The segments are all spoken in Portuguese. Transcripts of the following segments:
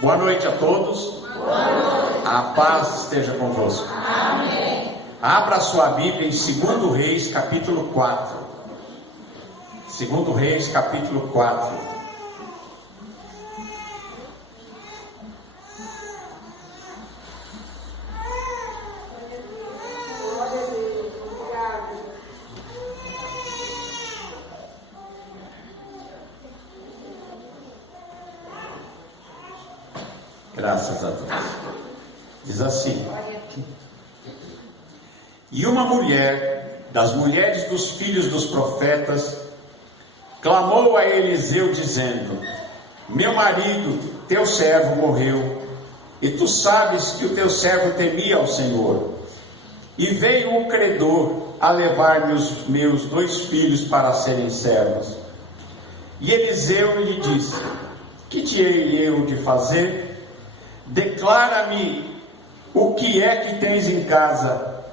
Boa noite a todos. Boa noite. A paz esteja convosco. Amém. Abra sua Bíblia em 2 Reis, capítulo 4. 2 Reis, capítulo 4. Graças a Deus. Diz assim: E uma mulher, das mulheres dos filhos dos profetas, clamou a Eliseu dizendo: Meu marido, teu servo, morreu, e tu sabes que o teu servo temia ao Senhor. E veio um credor a levar-me os meus 2 filhos para serem servos. E Eliseu lhe disse: Que te hei eu de fazer? Declara-me o que é que tens em casa.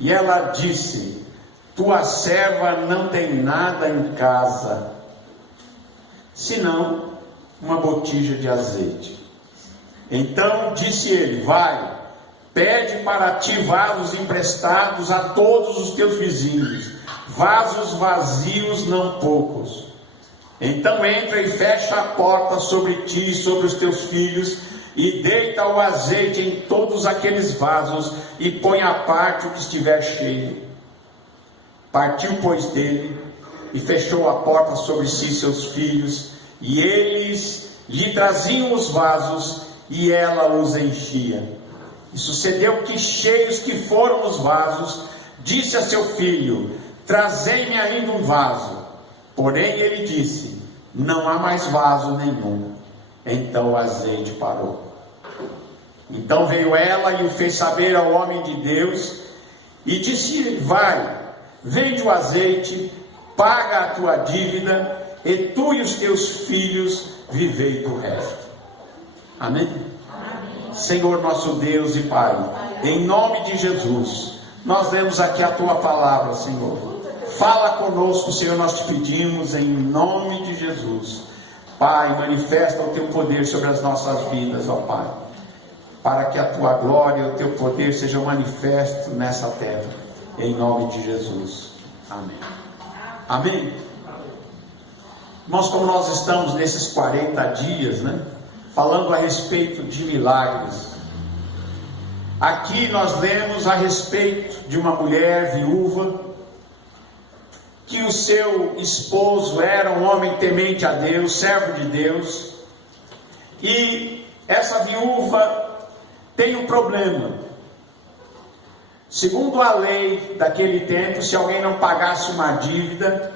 E ela disse: Tua serva não tem nada em casa, senão uma botija de azeite. Então disse ele: Vai, pede para ti vasos emprestados a todos os teus vizinhos, vasos vazios não poucos. Então entra e fecha a porta sobre ti e sobre os teus filhos, e deita o azeite em todos aqueles vasos, e põe à parte o que estiver cheio. Partiu, pois, dele, e fechou a porta sobre si e seus filhos, e eles lhe traziam os vasos, e ela os enchia. E sucedeu que, cheios que foram os vasos, disse a seu filho: Trazei-me ainda um vaso. Porém ele disse: Não há mais vaso nenhum. Então o azeite parou. Então veio ela e o fez saber ao homem de Deus, e disse-lhe: Vai, vende o azeite, paga a tua dívida, e tu e os teus filhos vivei do resto. Amém? Amém. Senhor nosso Deus e Pai, em nome de Jesus, nós lemos aqui a tua palavra, Senhor. Fala conosco, Senhor, nós te pedimos em nome de Jesus. Pai, manifesta o teu poder sobre as nossas vidas, ó Pai, para que a tua glória e o teu poder sejam manifestos nessa terra, em nome de Jesus. Amém. Amém. Irmãos, como nós estamos nesses 40 dias, falando a respeito de milagres, aqui nós lemos a respeito de uma mulher viúva, que o seu esposo era um homem temente a Deus, servo de Deus, e essa viúva tem um problema. Segundo a lei daquele tempo, se alguém não pagasse uma dívida,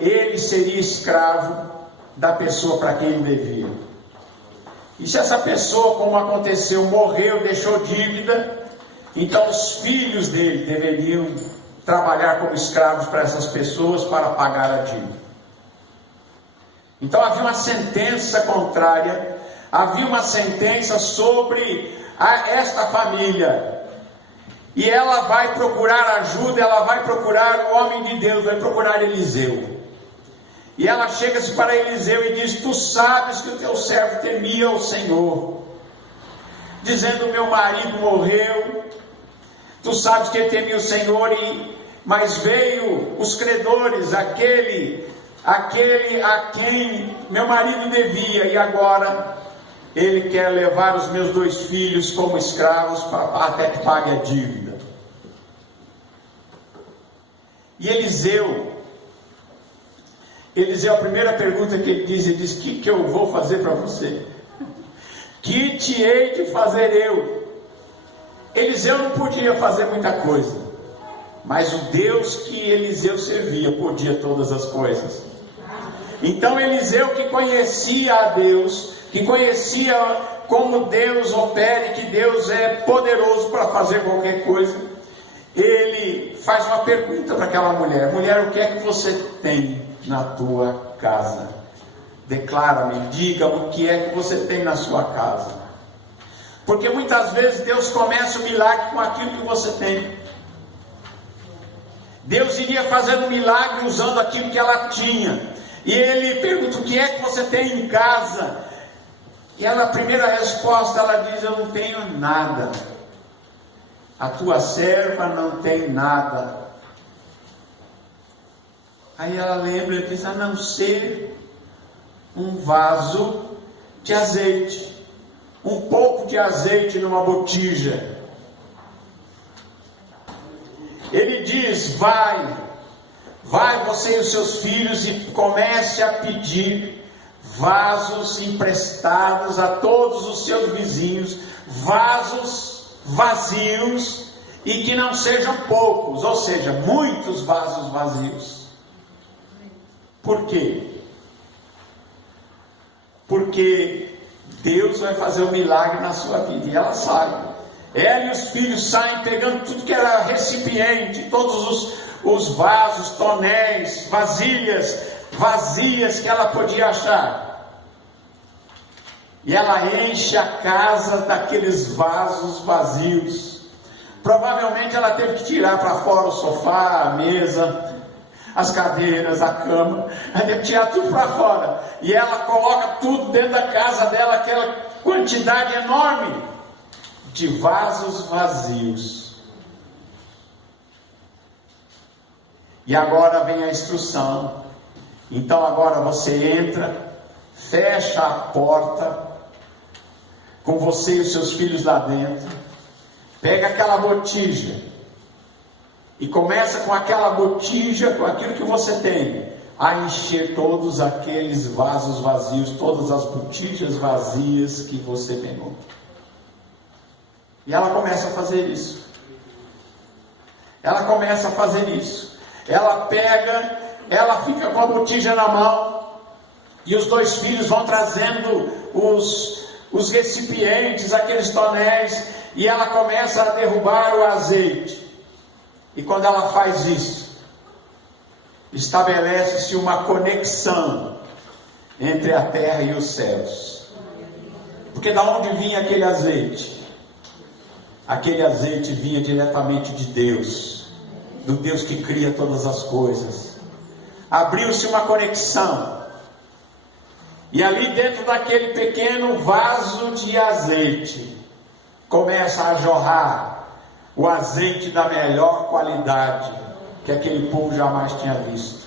ele seria escravo da pessoa para quem ele devia. E se essa pessoa, como aconteceu, morreu, deixou dívida, então os filhos dele deveriam trabalhar como escravos para essas pessoas para pagar a dívida. Então havia uma sentença contrária, havia uma sentença sobre esta família, e ela vai procurar ajuda, ela vai procurar o homem de Deus, vai procurar Eliseu. E ela chega-se para Eliseu e diz: Tu sabes que o teu servo temia o Senhor, dizendo: Meu marido morreu. Tu sabes que ele temia o Senhor, mas veio os credores, aquele a quem meu marido devia, e agora ele quer levar os meus 2 filhos como escravos até que pague a dívida. E Eliseu, a primeira pergunta que ele diz: que eu vou fazer para você? Que te hei de fazer eu? Eliseu não podia fazer muita coisa, mas o Deus que Eliseu servia podia todas as coisas. Então Eliseu, que conhecia a Deus, que conhecia como Deus opera, e que Deus é poderoso para fazer qualquer coisa, ele faz uma pergunta para aquela mulher: Mulher, o que é que você tem na tua casa? Declara-me, diga o que é que você tem na sua casa. Porque muitas vezes Deus começa o milagre com aquilo que você tem. Deus iria fazer um milagre usando aquilo que ela tinha. E ele pergunta: o que é que você tem em casa? E ela, a primeira resposta, ela diz: eu não tenho nada. A tua serva não tem nada. Aí ela lembra e diz: a não ser um vaso de azeite, um pouco de azeite numa botija. Ele diz: vai você e os seus filhos e comece a pedir vasos emprestados a todos os seus vizinhos, vasos vazios, e que não sejam poucos, ou seja, muitos vasos vazios. Por quê? Porque Deus vai fazer um milagre na sua vida, e ela sabe. Ela e os filhos saem pegando tudo que era recipiente, todos os vasos, tonéis, vasilhas vazias que ela podia achar. E ela enche a casa daqueles vasos vazios. Provavelmente ela teve que tirar para fora o sofá, a mesa, as cadeiras, a cama. Ela teve que tirar tudo para fora. E ela coloca tudo dentro da casa dela, aquela quantidade enorme de vasos vazios. E agora vem a instrução. Então agora você entra, fecha a porta, com você e os seus filhos lá dentro, pega aquela botija, e começa com aquela botija, com aquilo que você tem, a encher todos aqueles vasos vazios, todas as botijas vazias que você pegou. E ela começa a fazer isso. Ela começa a fazer isso. Ela pega, ela fica com a botija na mão, e os dois filhos vão trazendo os recipientes, aqueles tonéis, e ela começa a derrubar o azeite. E quando ela faz isso, estabelece-se uma conexão entre a terra e os céus. Porque da onde vinha aquele azeite? Aquele azeite vinha diretamente de Deus, do Deus que cria todas as coisas. Abriu-se uma conexão, e ali dentro daquele pequeno vaso de azeite, começa a jorrar o azeite da melhor qualidade que aquele povo jamais tinha visto.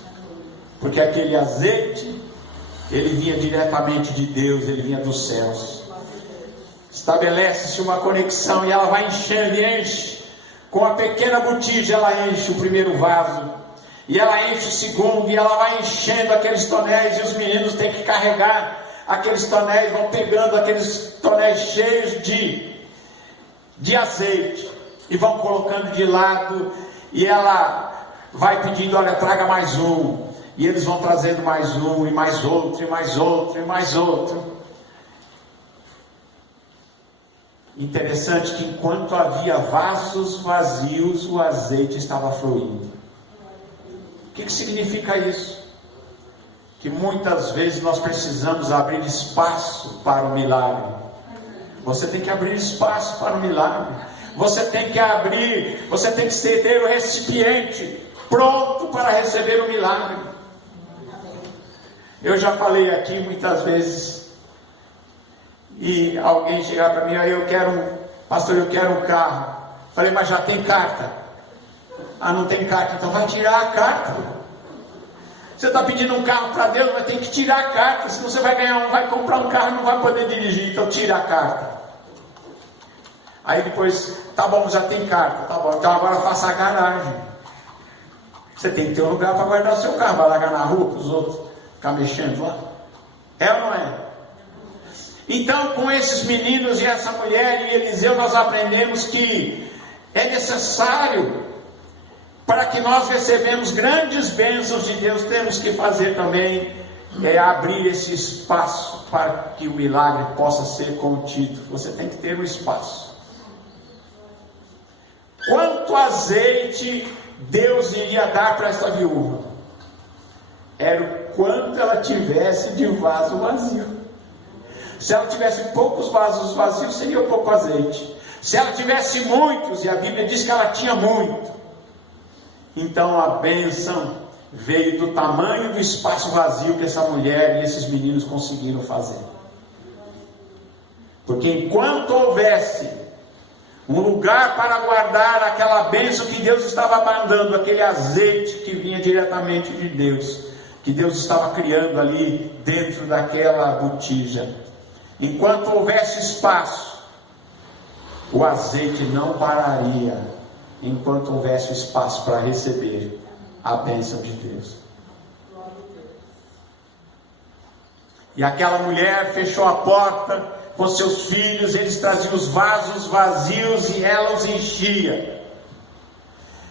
Porque aquele azeite, ele vinha diretamente de Deus, ele vinha dos céus. Estabelece-se uma conexão, e ela vai enchendo e enche. Com a pequena botija ela enche o primeiro vaso, e ela enche o segundo, e ela vai enchendo aqueles tonéis, e os meninos têm que carregar aqueles tonéis, vão pegando aqueles tonéis cheios de azeite, e vão colocando de lado, e ela vai pedindo: olha, traga mais um, e eles vão trazendo mais um, e mais outro, e mais outro, e mais outro. Interessante que enquanto havia vasos vazios, o azeite estava fluindo. O que significa isso? Que muitas vezes nós precisamos abrir espaço para o milagre. Você tem que abrir espaço para o milagre. Você tem que abrir, você tem que ter o recipiente pronto para receber o milagre. Eu já falei aqui muitas vezes, e alguém chegar para mim: pastor, eu quero um carro. Falei: mas já tem carta? Ah, não tem carta, então vai tirar a carta. Você está pedindo um carro para Deus, vai ter que tirar a carta. Se você vai comprar um carro, não vai poder dirigir, então tira a carta. Aí depois: tá bom, já tem carta, tá bom, então agora faça a garagem. Você tem que ter um lugar para guardar o seu carro. Vai largar na rua para os outros ficar mexendo lá? É ou não é? Então, com esses meninos e essa mulher e Eliseu, nós aprendemos que é necessário, para que nós recebemos grandes bênçãos de Deus, temos que fazer também, abrir esse espaço para que o milagre possa ser contido. Você tem que ter um espaço. Quanto azeite Deus iria dar para essa viúva? Era o quanto ela tivesse de vaso vazio. Se ela tivesse poucos vasos vazios, seria pouco azeite. Se ela tivesse muitos, e a Bíblia diz que ela tinha muito, então a bênção veio do tamanho do espaço vazio que essa mulher e esses meninos conseguiram fazer. Porque enquanto houvesse um lugar para guardar aquela bênção que Deus estava mandando, aquele azeite que vinha diretamente de Deus, que Deus estava criando ali dentro daquela botija, enquanto houvesse espaço, o azeite não pararia, enquanto houvesse espaço para receber a bênção de Deus. E aquela mulher fechou a porta com seus filhos, eles traziam os vasos vazios e ela os enchia.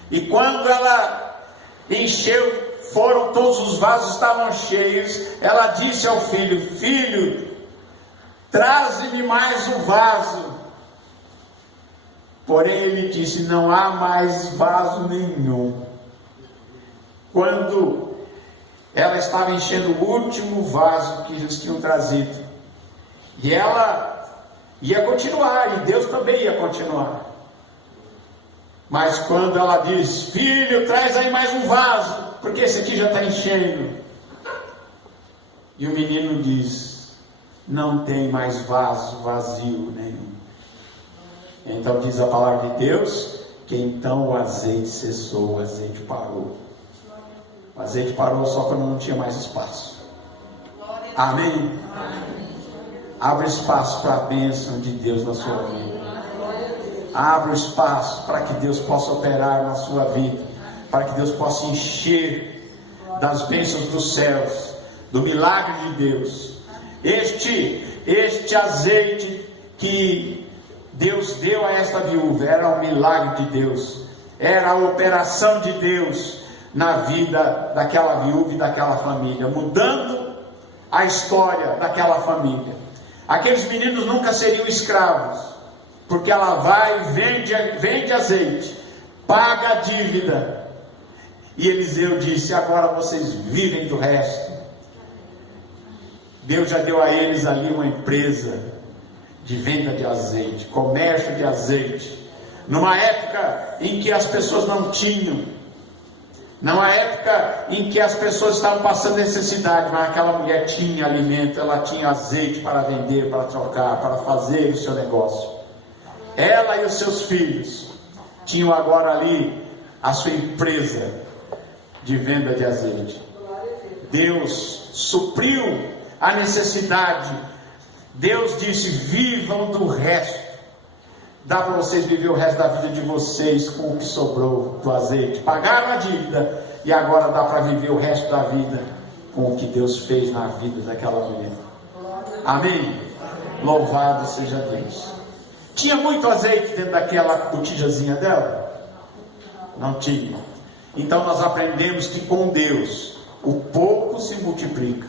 E quando ela encheu, todos os vasos estavam cheios, ela disse ao filho: filho, traze-me mais um vaso. Porém ele disse: não há mais vaso nenhum. Quando ela estava enchendo o último vaso que eles tinham trazido, e ela ia continuar, e Deus também ia continuar. Mas quando ela diz: filho, traz aí mais um vaso, porque esse aqui já está enchendo. E o menino diz: não tem mais vaso vazio nenhum. Então diz a palavra de Deus que então o azeite cessou, o azeite parou. O azeite parou só quando não tinha mais espaço. Amém? Abra espaço para a bênção de Deus na sua vida. Abra espaço para que Deus possa operar na sua vida, para que Deus possa encher das bênçãos dos céus, do milagre de Deus. Este azeite que Deus deu a esta viúva era um milagre de Deus, era a operação de Deus na vida daquela viúva e daquela família, mudando a história daquela família. Aqueles meninos nunca seriam escravos, porque ela vai e vende azeite, paga a dívida, e Eliseu disse: agora vocês vivem do resto. Deus já deu a eles ali uma empresa de venda de azeite, comércio de azeite, numa época em que as pessoas não tinham, numa época em que as pessoas estavam passando necessidade, mas aquela mulher tinha alimento, ela tinha azeite para vender, para trocar, para fazer o seu negócio. Ela e os seus filhos tinham agora ali a sua empresa de venda de azeite. Deus supriu a necessidade. Deus disse: vivam do resto. Dá para vocês viver o resto da vida de vocês com o que sobrou do azeite. Pagaram a dívida e agora dá para viver o resto da vida com o que Deus fez na vida daquela mulher. Amém? Louvado seja Deus. Tinha muito azeite dentro daquela botijazinha dela? Não tinha. Então nós aprendemos que com Deus o pouco se multiplica.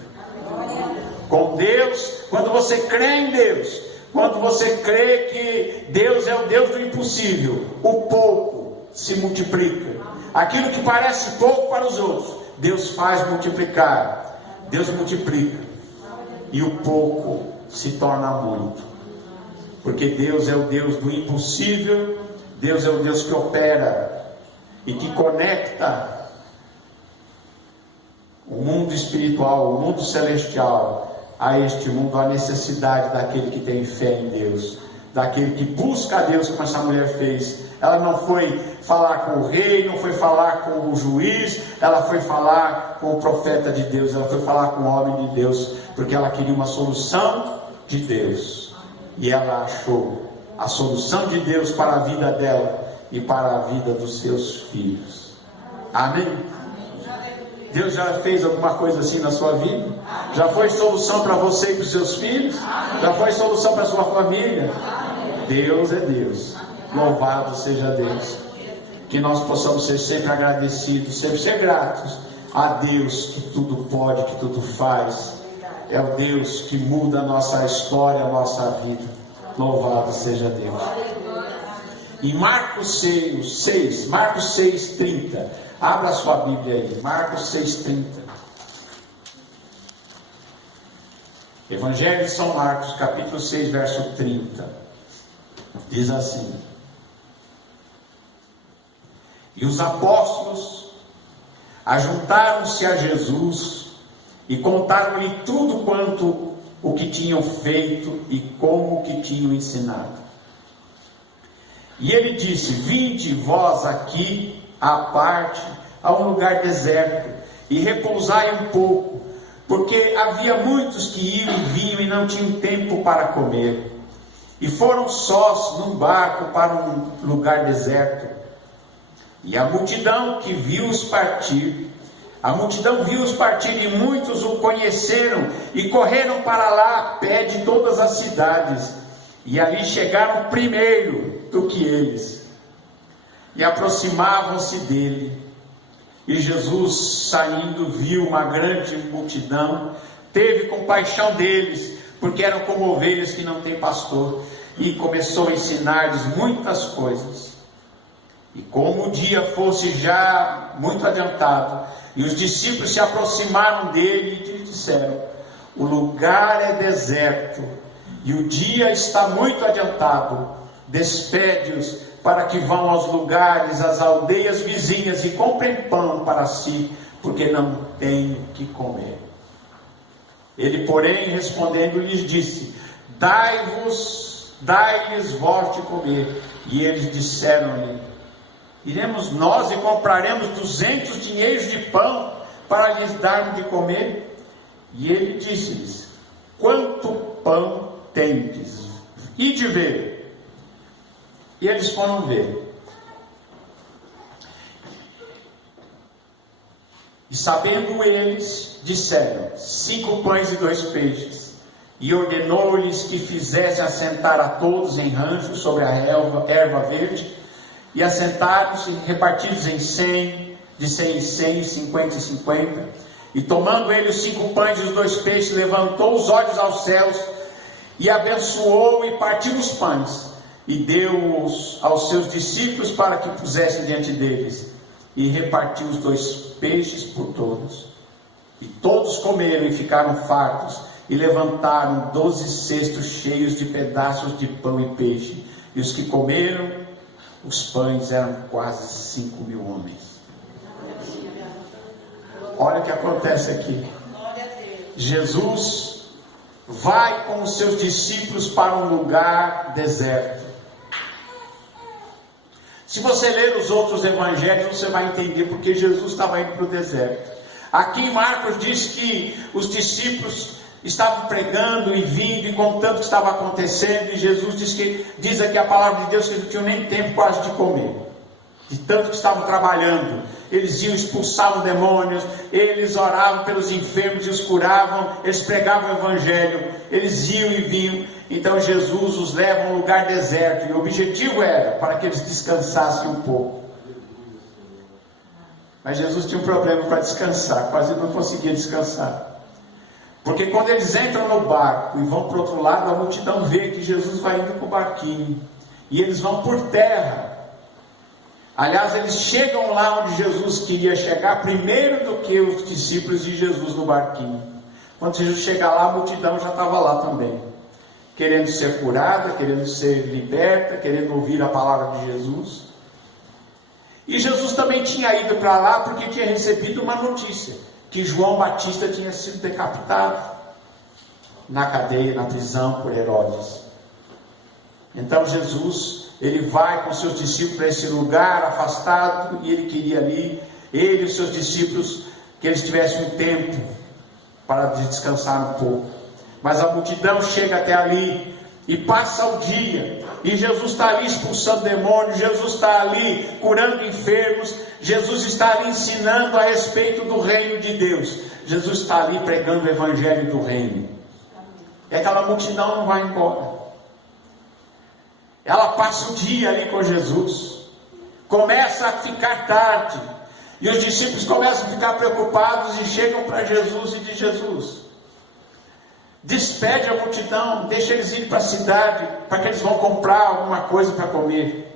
Com Deus, quando você crê em Deus, quando você crê que Deus é o Deus do impossível, o pouco se multiplica. Aquilo que parece pouco para os outros, Deus faz multiplicar. Deus multiplica. E o pouco se torna muito. Porque Deus é o Deus do impossível. Deus é o Deus que opera e que conecta o mundo espiritual, o mundo celestial, a este mundo, a necessidade daquele que tem fé em Deus, daquele que busca a Deus, como essa mulher fez. Ela não foi falar com o rei, não foi falar com o juiz, ela foi falar com o profeta de Deus, ela foi falar com o homem de Deus, porque ela queria uma solução de Deus, e ela achou a solução de Deus para a vida dela e para a vida dos seus filhos. Amém? Deus já fez alguma coisa assim na sua vida? Já foi solução para você e para os seus filhos? Já foi solução para a sua família? Deus é Deus. Louvado seja Deus. Que nós possamos ser sempre agradecidos, sempre ser gratos a Deus que tudo pode, que tudo faz. É o Deus que muda a nossa história, a nossa vida. Louvado seja Deus. Em Marcos 6:30. Abra a sua Bíblia aí, Marcos 6:30. Evangelho de São Marcos, capítulo 6, verso 30. Diz assim: e os apóstolos ajuntaram-se a Jesus e contaram-lhe tudo quanto o que tinham feito e como que tinham ensinado. E ele disse: vinde vós aqui à parte, a um lugar deserto, e repousai um pouco, porque havia muitos que iam e vinham e não tinham tempo para comer. E foram sós num barco para um lugar deserto. E a multidão viu-os partir e muitos o conheceram e correram para lá a pé de todas as cidades, e ali chegaram primeiro do que eles, e aproximavam-se dele. E Jesus, saindo, viu uma grande multidão, teve compaixão deles, porque eram como ovelhas que não têm pastor, e começou a ensinar-lhes muitas coisas. E como o dia fosse já muito adiantado, e os discípulos se aproximaram dele e lhe disseram: o lugar é deserto, e o dia está muito adiantado, despede-os para que vão aos lugares, às aldeias vizinhas, e comprem pão para si, porque não têm o que comer. Ele, porém, respondendo, lhes disse: dai-lhes vós de comer. E eles disseram-lhe: iremos nós e compraremos 200 dinheiros de pão para lhes darmos de comer? E ele disse-lhes: quanto pão tendes? Ide ver. E eles foram ver. E sabendo eles, disseram: 5 pães e 2 peixes. E ordenou-lhes que fizessem assentar a todos em ranchos sobre a erva verde. E assentaram-se, repartidos em 100, de 100 em 100, 50 e 50. E tomando ele os 5 pães e os 2 peixes, levantou os olhos aos céus, e abençoou e partiu os pães, e deu-os aos seus discípulos para que pusessem diante deles, e repartiu os 2 peixes por todos. E todos comeram e ficaram fartos, e levantaram 12 cestos cheios de pedaços de pão e peixe. E os que comeram os pães eram quase 5.000 homens. Olha o que acontece aqui. Jesus vai com os seus discípulos para um lugar deserto. Se você ler os outros evangelhos, você vai entender porque Jesus estava indo para o deserto. Aqui em Marcos diz que os discípulos estavam pregando e vindo e contando o que estava acontecendo, e Jesus diz aqui a palavra de Deus que eles não tinham nem tempo quase de comer, de tanto que estavam trabalhando. Eles iam, expulsavam demônios, eles oravam pelos enfermos e os curavam, eles pregavam o evangelho, eles iam e vinham. Então Jesus os leva a um lugar deserto, e o objetivo era para que eles descansassem um pouco. Mas Jesus tinha um problema para descansar, quase não conseguia descansar. Porque quando eles entram no barco e vão para o outro lado, a multidão vê que Jesus vai indo com o barquinho, e eles vão por terra. Aliás, eles chegam lá onde Jesus queria chegar primeiro do que os discípulos de Jesus no barquinho. Quando Jesus chega lá, a multidão já estava lá também, querendo ser curada, querendo ser liberta, querendo ouvir a palavra de Jesus. E Jesus também tinha ido para lá porque tinha recebido uma notícia, que João Batista tinha sido decapitado na cadeia, na prisão por Herodes. Então Jesus, ele vai com seus discípulos para esse lugar afastado, e ele queria ali, ele e os seus discípulos, que eles tivessem um tempo para descansar um pouco. Mas a multidão chega até ali e passa o dia, e Jesus está ali expulsando demônios, Jesus está ali curando enfermos, Jesus está ali ensinando a respeito do reino de Deus, Jesus está ali pregando o evangelho do reino. E aquela multidão não vai embora. Ela passa o dia ali com Jesus, começa a ficar tarde, e os discípulos começam a ficar preocupados e chegam para Jesus e dizem: Jesus, despede a multidão, deixa eles ir para a cidade, para que eles vão comprar alguma coisa para comer.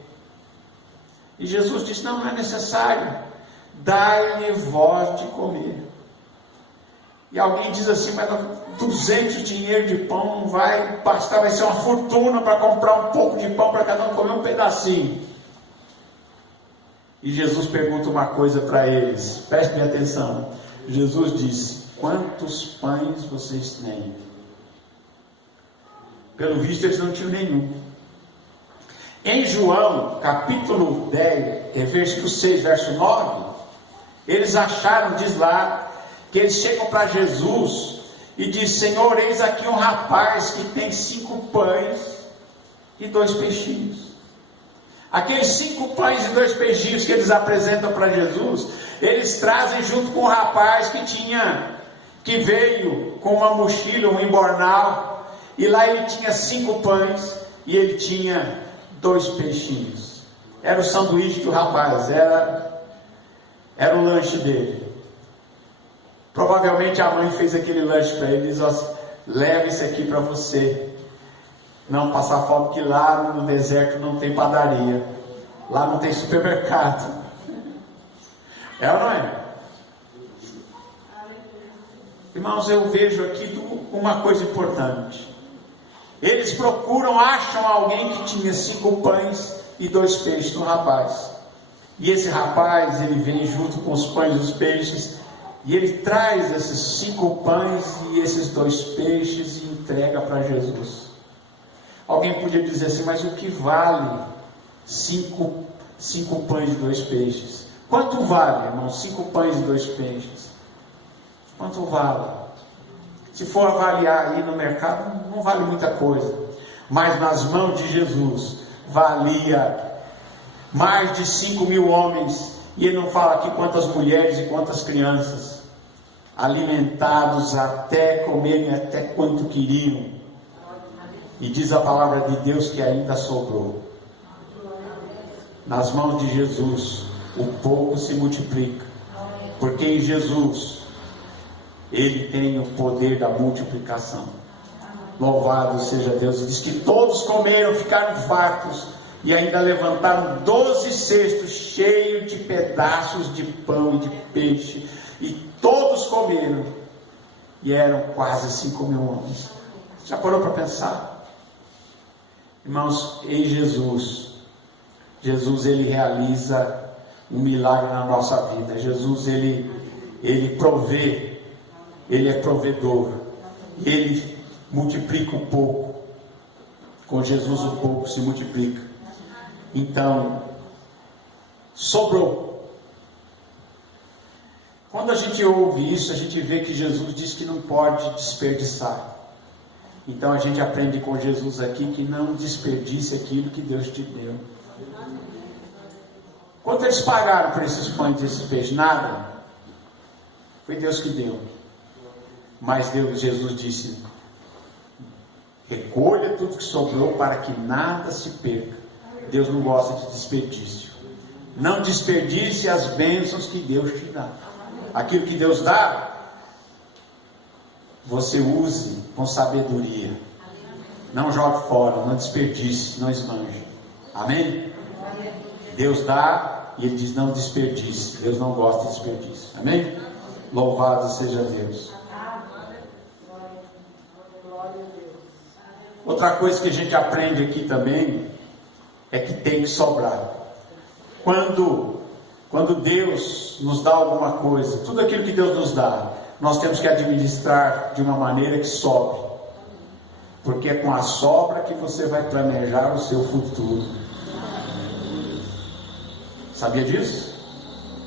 E Jesus diz: não é necessário, dai-lhe vós de comer. E alguém diz assim: mas 200 dinheiro de pão não vai bastar, vai ser uma fortuna para comprar um pouco de pão para cada um comer um pedacinho. E Jesus pergunta uma coisa para eles, prestem atenção. Jesus disse: quantos pães vocês têm? Pelo visto eles não tinham nenhum. Em João, capítulo 10, versículo 6, verso 9, eles acharam, diz lá, que eles chegam para Jesus e diz: Senhor, eis aqui um rapaz que tem 5 pães e 2 peixinhos. Aqueles 5 pães e 2 peixinhos que eles apresentam para Jesus, eles trazem junto com o rapaz que veio com uma mochila, um embornal, e lá ele tinha 5 pães e ele tinha 2 peixinhos. Era o sanduíche do rapaz, era o lanche dele. Provavelmente a mãe fez aquele lanche para ele e disse: leva isso aqui para você não passar fome, que lá no deserto não tem padaria, lá não tem supermercado. É ou não é? Irmãos, eu vejo aqui uma coisa importante. Eles procuram, acham alguém que tinha 5 pães e 2 peixes no rapaz. E esse rapaz, ele vem junto com os pães e os peixes, e ele traz esses 5 pães e esses 2 peixes e entrega para Jesus. Alguém podia dizer assim: mas o que vale 5 pães e 2 peixes? Quanto vale, irmão, 5 pães e 2 peixes? Quanto vale? Se for avaliar aí no mercado, não vale muita coisa. Mas nas mãos de Jesus, valia mais de 5.000 homens. E ele não fala aqui quantas mulheres e quantas crianças, alimentados até comerem até quanto queriam. E diz a palavra de Deus que ainda sobrou. Nas mãos de Jesus, o pouco se multiplica, porque em Jesus Ele tem o poder da multiplicação. Louvado seja Deus. Diz que todos comeram, ficaram fartos, e ainda levantaram 12 cestos cheios de pedaços de pão e de peixe, e todos comeram, e eram quase 5.000 homens. Já parou para pensar? Irmãos, em Jesus ele realiza um milagre na nossa vida. Jesus ele provê, ele é provedor, ele multiplica o pouco. Com Jesus o pouco se multiplica. Então, sobrou. Quando a gente ouve isso, a gente vê que Jesus diz que não pode desperdiçar. Então a gente aprende com Jesus aqui que não desperdice aquilo que Deus te deu. Quanto eles pagaram por esses pães e esses peixes? Nada. Foi Deus que deu. Mas Jesus disse: recolha tudo que sobrou para que nada se perca. Deus não gosta de desperdício. Não desperdice as bênçãos que Deus te dá. Aquilo que Deus dá, você use com sabedoria. Não jogue fora, não desperdice, não esbanje. Amém? Deus dá e Ele diz: não desperdice. Deus não gosta de desperdício. Amém? Louvado seja Deus. Outra coisa que a gente aprende aqui também é que tem que sobrar. Quando Deus nos dá alguma coisa, tudo aquilo que Deus nos dá, nós temos que administrar de uma maneira que sobre, porque é com a sobra que você vai planejar o seu futuro. Sabia disso?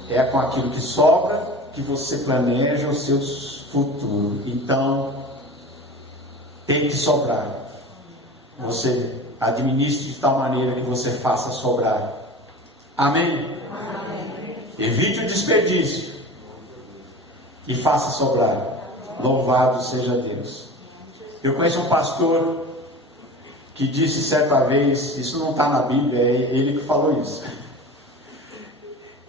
É com aquilo que sobra que você planeja o seu futuro. Então, tem que sobrar. Você administre de tal maneira que você faça sobrar. Amém? Evite o desperdício e faça sobrar. Louvado seja Deus. Eu conheço um pastor que disse certa vez, isso não está na Bíblia, é ele que falou isso.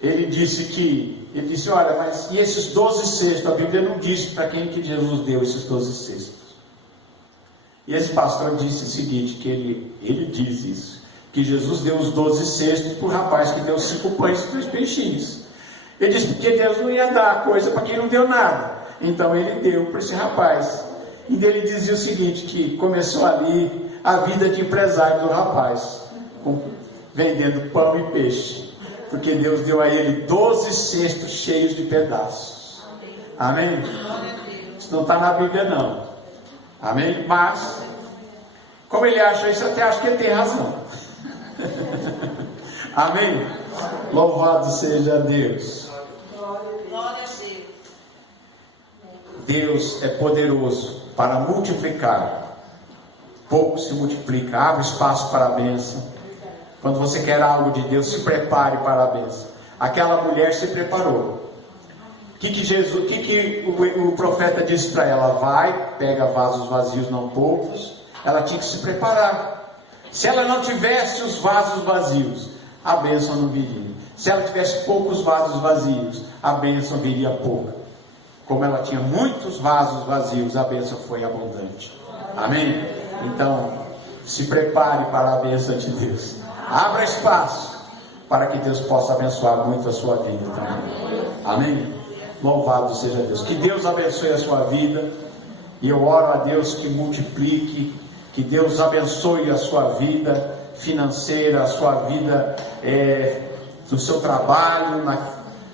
Ele disse: olha, mas e esses 12 cestos? A Bíblia não diz para quem que Jesus deu esses 12 cestos. E esse pastor disse o seguinte, que ele diz isso, que Jesus deu os 12 cestos para o rapaz que deu 5 pães e 2 peixinhos. Ele disse porque Deus não ia dar coisa para quem não deu nada. Então ele deu para esse rapaz. E ele dizia o seguinte, que começou ali a vida de empresário do rapaz, vendendo pão e peixe, porque Deus deu a ele 12 cestos cheios de pedaços. Amém? Isso não está na Bíblia não. Amém? Mas Como ele acha isso, eu até acho que ele tem razão. Amém? Louvado seja Deus. Glória a Deus. Deus é poderoso para multiplicar. Pouco se multiplica, abre espaço para a bênção. Quando você quer algo de Deus, se prepare para a bênção. Aquela mulher se preparou. O que o profeta disse para ela? Vai, pega vasos vazios, não poucos. Ela tinha que se preparar. Se ela não tivesse os vasos vazios, a bênção não viria. Se ela tivesse poucos vasos vazios, a bênção viria pouca. Como ela tinha muitos vasos vazios, a bênção foi abundante. Amém? Então, se prepare para a bênção de Deus. Abra espaço para que Deus possa abençoar muito a sua vida também. Amém? Louvado seja Deus. Que Deus abençoe a sua vida. E eu oro a Deus que multiplique. Que Deus abençoe a sua vida financeira, a sua vida no seu trabalho,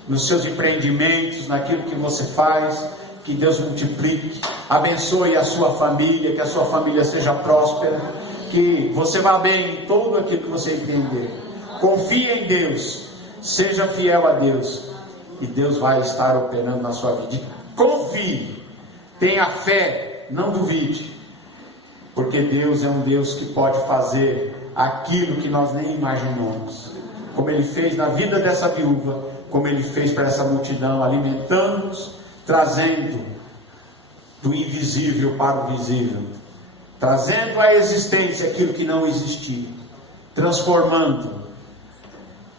nos seus empreendimentos, naquilo que você faz. Que Deus multiplique, abençoe a sua família, que a sua família seja próspera, que você vá bem em tudo aquilo que você empreender. Confie em Deus, seja fiel a Deus, e Deus vai estar operando na sua vida. Confie, tenha fé, não duvide, porque Deus é um Deus que pode fazer aquilo que nós nem imaginamos, como Ele fez na vida dessa viúva, como Ele fez para essa multidão, alimentando-nos, trazendo do invisível para o visível, trazendo à existência aquilo que não existia, transformando,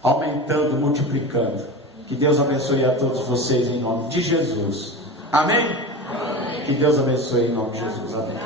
aumentando, multiplicando. Que Deus abençoe a todos vocês em nome de Jesus. Amém? Amém. Que Deus abençoe em nome de Jesus. Amém.